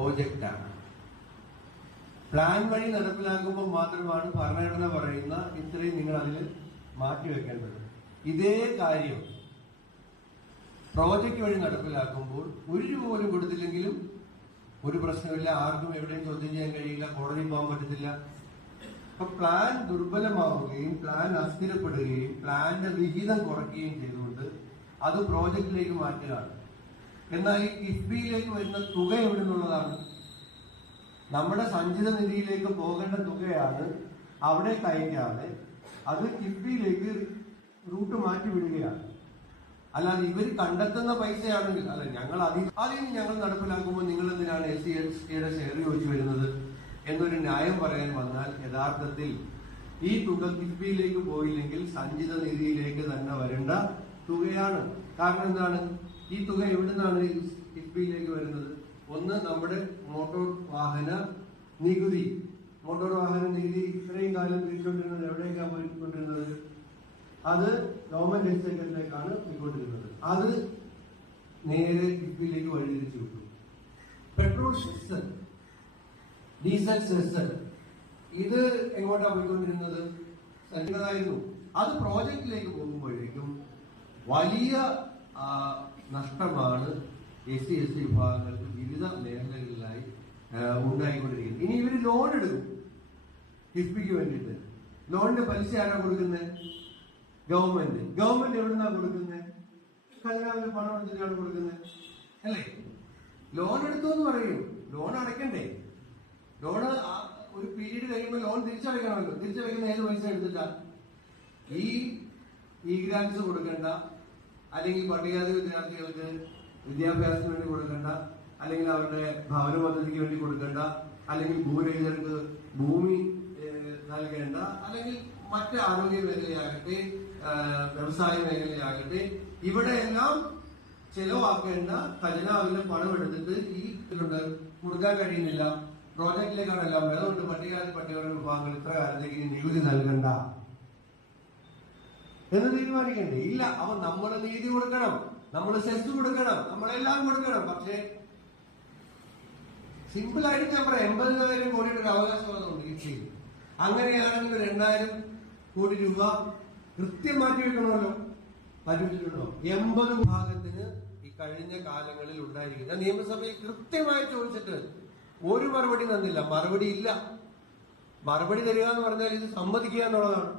പ്രോജക്റ്റാണ്. Plan വഴി നടപ്പിലാക്കുമ്പോൾ മാത്രമാണ് ഭരണഘടന പറയുന്ന ഇത്രയും നിങ്ങൾ അതിൽ മാറ്റിവെക്കേണ്ടത്. ഇതേ കാര്യം പ്രോജക്റ്റ് വഴി നടപ്പിലാക്കുമ്പോൾ ഒരു രൂപ പോലും കൊടുത്തില്ലെങ്കിലും ഒരു പ്രശ്നമില്ല, ആർക്കും എവിടെയും ചോദ്യം ചെയ്യാൻ കഴിയില്ല, കോടതിയിൽ പോകാൻ പറ്റത്തില്ല. അപ്പൊ പ്ലാൻ ദുർബലമാവുകയും പ്ലാൻ അസ്ഥിരപ്പെടുകയും പ്ലാന്റെ വിഹിതം കുറയ്ക്കുകയും ചെയ്തുകൊണ്ട് അത് പ്രോജക്റ്റിലേക്ക് മാറ്റുകയാണ്. എന്നാൽ ഈ കിഫ്ബിയിലേക്ക് വരുന്ന തുക എവിടെ നിന്നുള്ളതാണ്? നമ്മുടെ സഞ്ചിത നിധിയിലേക്ക് പോകേണ്ട തുകയാണ് അവിടെ കയറ്റാതെ അത് കിഫ്ബിയിലേക്ക് റൂട്ട് മാറ്റി വിടുകയാണ്. അല്ലാതെ ഇവർ കണ്ടെത്തുന്ന പൈസയാണെങ്കിൽ അല്ല ഞങ്ങൾ അതിന് ഞങ്ങൾ നടപ്പിലാക്കുമ്പോൾ നിങ്ങൾ എന്തിനാണ് SC/ST ഷെയർ ചോദിച്ചു വരുന്നത് എന്നൊരു ന്യായം പറയാൻ വന്നാൽ യഥാർത്ഥത്തിൽ ഈ തുക കിഫ്ബിയിലേക്ക് പോയില്ലെങ്കിൽ സഞ്ചിത നിധിയിലേക്ക് തന്നെ വരേണ്ട തുകയാണ്. കാരണം എന്താണ്? ഈ തുക എവിടുന്നാണ് കിഫ്ബിയിലേക്ക് വരുന്നത്? ഒന്ന്, നമ്മുടെ മോട്ടോർ വാഹന നികുതി. മോട്ടോർ വാഹന നികുതി ഇത്രയും കാലം തിരിച്ചുകൊണ്ടിരുന്നത് എവിടേക്കാണ് പോയിക്കൊണ്ടിരുന്നത്? അത് ഗവൺമെന്റ് എക്സ്ചേഞ്ചറിലേക്കാണ് പോയിക്കൊണ്ടിരുന്നത്. അത് നേരെ കിഫ്ബിയിലേക്ക് വഴിതിരിച്ചു വിട്ടു. പെട്രോൾ സെസ്, ഡീസൽ സെസ്, ഇത് എങ്ങോട്ടാ പോയിക്കൊണ്ടിരുന്നത്? സെൻട്രലായിരുന്നു. അത് പ്രോജക്റ്റിലേക്ക് പോകുമ്പോഴേക്കും വലിയ നഷ്ടമാണ് SC/ST വിഭാഗങ്ങൾക്ക് വിവിധ മേഖലകളിലായി ഉണ്ടായിക്കൊണ്ടിരിക്കുന്നത്. ഇനി ഇവര് ലോൺ എടുക്കും കിഫ്ബിക്ക് വേണ്ടിയിട്ട്. ലോണിന്റെ പലിശ ആരാ കൊടുക്കുന്നത്? ഗവൺമെന്റ്. ഗവൺമെന്റ് എവിടുന്നാ കൊടുക്കുന്നത്? ഖജനാവിൽ പണം എടുത്തിട്ടാണ് കൊടുക്കുന്നത്, അല്ലേ? ലോൺ എടുത്തു എന്ന് പറയും, ലോൺ അടയ്ക്കണ്ടേ? ലോണ് ഒരു പീരീഡ് കഴിയുമ്പോൾ ലോൺ തിരിച്ചടയ്ക്കണമല്ലോ. തിരിച്ചടയ്ക്കുന്ന ഏത് പൈസ എടുത്തിട്ടാ? ഈ ഗ്രാൻസ് കൊടുക്കണ്ട, അല്ലെങ്കിൽ പട്ടികജാതി വിദ്യാർത്ഥികൾക്ക് വിദ്യാഭ്യാസത്തിന് വേണ്ടി കൊടുക്കണ്ട, അല്ലെങ്കിൽ അവരുടെ ഭവന പദ്ധതിക്ക് വേണ്ടി കൊടുക്കണ്ട, അല്ലെങ്കിൽ ഭൂരഹിതർക്ക് ഭൂമി നൽകേണ്ട, അല്ലെങ്കിൽ മറ്റ് ആരോഗ്യ മേഖലയാകട്ടെ വ്യവസായ മേഖലയാകട്ടെ ഇവിടെയെല്ലാം ചെലവാക്കേണ്ട ഖജനാവിലെ പണം എടുത്തിട്ട് ഈ കൊടുക്കാൻ കഴിയുന്നില്ല. പ്രോജക്റ്റിലേക്കാണെല്ലാം അതുകൊണ്ട് പട്ടികവർഗ വിഭാഗങ്ങൾ ഇത്ര കാലത്തേക്ക് നികുതി നൽകണ്ട എന്ന് തീരുമാനിക്കണ്ടേ? ഇല്ല, അവൻ നമ്മൾ നീതി കൊടുക്കണം, നമ്മൾ സെസ് കൊടുക്കണം, നമ്മളെല്ലാം കൊടുക്കണം. പക്ഷേ സിമ്പിൾ ആയിട്ട് ഞാൻ പറയാം, 80,000 കോടിയുടെ ഒരു അവകാശവാദമുണ്ട് കിഫ്ബിയിൽ. അങ്ങനെയാണെങ്കിൽ 2,000 കോടി രൂപ കൃത്യം മാറ്റി വെക്കണമല്ലോ. പറ്റിയിട്ടുണ്ടോ? 80 വിഭാഗത്തിന് ഈ കഴിഞ്ഞ കാലങ്ങളിൽ ഉണ്ടായിരിക്കും. ഞാൻ നിയമസഭയിൽ കൃത്യമായി ചോദിച്ചിട്ട് ഒരു മറുപടി തന്നില്ല. മറുപടി ഇല്ല. മറുപടി തരിക എന്ന് പറഞ്ഞാൽ ഇത് സമ്മതിക്കുക എന്നുള്ളതാണ്.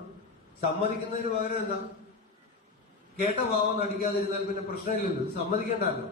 സമ്മതിക്കുന്നതിന് പകരം എന്താ? കേട്ട ഭാവം നടിക്കാതിരുന്നാൽ പിന്നെ പ്രശ്നമില്ലല്ലോ. സമ്മതിക്കേണ്ടല്ലോ.